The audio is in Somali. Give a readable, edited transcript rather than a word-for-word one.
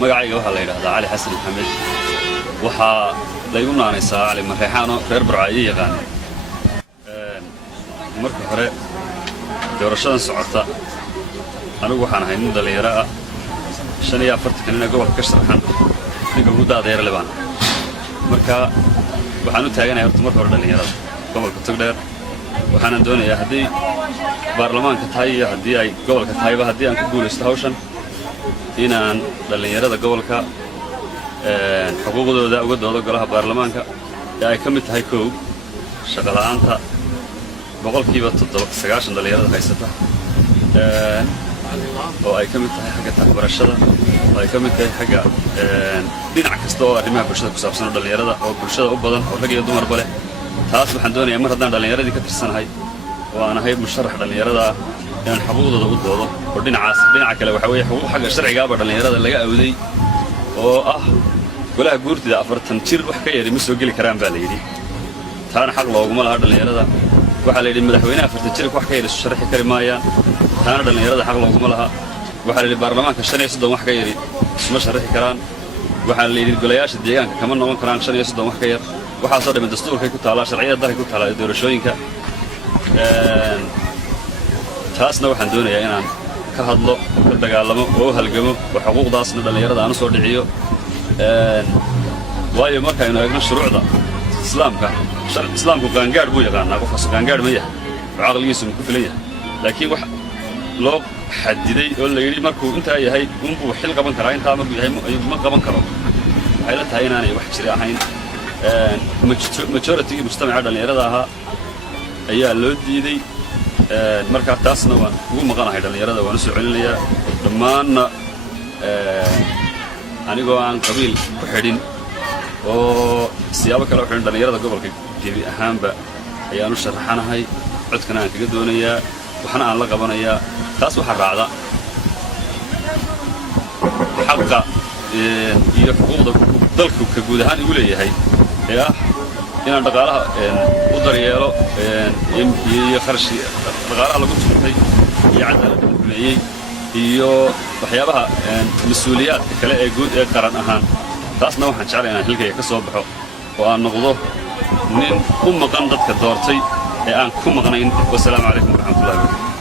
magacayga waxaa la yidhaahdaa cali xasan maxamed waxaa laygu naanaysaa cali mareexaano reer burcaayo yaqaana marka hore doorashadan socota anigu waxaan ahay nin dhalinyaro ah 45 nin gobolka ka sharaxan ninka ugu da'da lebaan marka waxaan u taaganahay horta marka hore dhalinyarada gobolka Togdheer waxaan doonayaa haddii baarlamaanka tahay iyo haddii ay gobolka tahayba haddii aan ku guuleysto hawshan inaan dhalinyarada gobolka xuquuqdooda uga doodo golaha baarlamaanka ee ay ka mid tahay koow shaqo la'aanta boqolkiiba 90 dhalinyarada haysata oo ay ka mid tahay xagga tababarashada oo ay ka mid tahay xagga dhinac kasta oo arrimaha bulshada ku saabsan dhalinyarada oo bulshada u badan oo rag iyo dumarba leh taas waxaan doonayaa mar haddaan dhalinyaradii ka tirsanahay oo aan ahay musharax dhalinyarada inaan xuquuqdooda u doodo oo dhinaca kale waxa weeye xuquuq xagga sharcigaaba dhalinyarada laga awday oo ah golaha guurtida 40 jir wax ka yari ma soo geli karaan baa la yidhi taana xaq looguma laha dhalinyarada waxaa la yidhi madaxweynaha 40 jir wax ka yari sharaxi kari maayaan taana dhalinyarada xaq looguma laha waxaa la yidhi baarlamaanka 35 wax ka yari isma sharaxi karaan waxaa la yidhi golayaasha deegaanka kama noqon karaan 35 wax ka yar waxaa soo dhimay dastuurkay ku taala sharciyada dalka ku taala doorashooyinka taasna waxaan doonayaa inaan ka hadlo ka dagaalamo oo halgamo oo xuquuqdaasna dhalinyarada aan soo dhiciyo waayo marka aynu eegno shuruucda islaamku qaangaadh buu yaqaanaa qofkaas qaangaadh ma yahay oo caqligiisu ma ku filan yahay laakiin wax loo xadiday oo la yidhi markuu intaa yahay unbuu xil qaban karaa intaa markuu yahay ma qaban karo waxay la tahay inaanay wax jira ahayn majority mujtamaca dhalinyarada ahaa ayaa loo diiday marka taasna waan ugu maqanahay dhalinyarada waan u soo celinayaa dhammaanna anigoo aan qabiil ku xidhin oo siyaabo kale u xidhin dhalinyarada gobolka gebi ahaanba ayaan u sharaxanahay codkana aan kaga doonayaa waxna aan la qabanayaa taas waxaa raacda xaqa iyo xuquuqda dalku ka guud ahaan igu leeyahay ee ah inaan dhaqaalaha u daryeelo iyo kharash dhaqaalaha lagu tuurtay iyo cadaalad lagu leeyay iyo waxyaabaha mas'uuliyaadka kale ee guud ee qaran ahaan taasna waxaan jeclahay inaan hilkayga ka soo baxo oo aan noqdo nin u maqan dadka doortay ee aan ku maqnayn wassalaamu calaykum waraxmatullahi wabarakatuh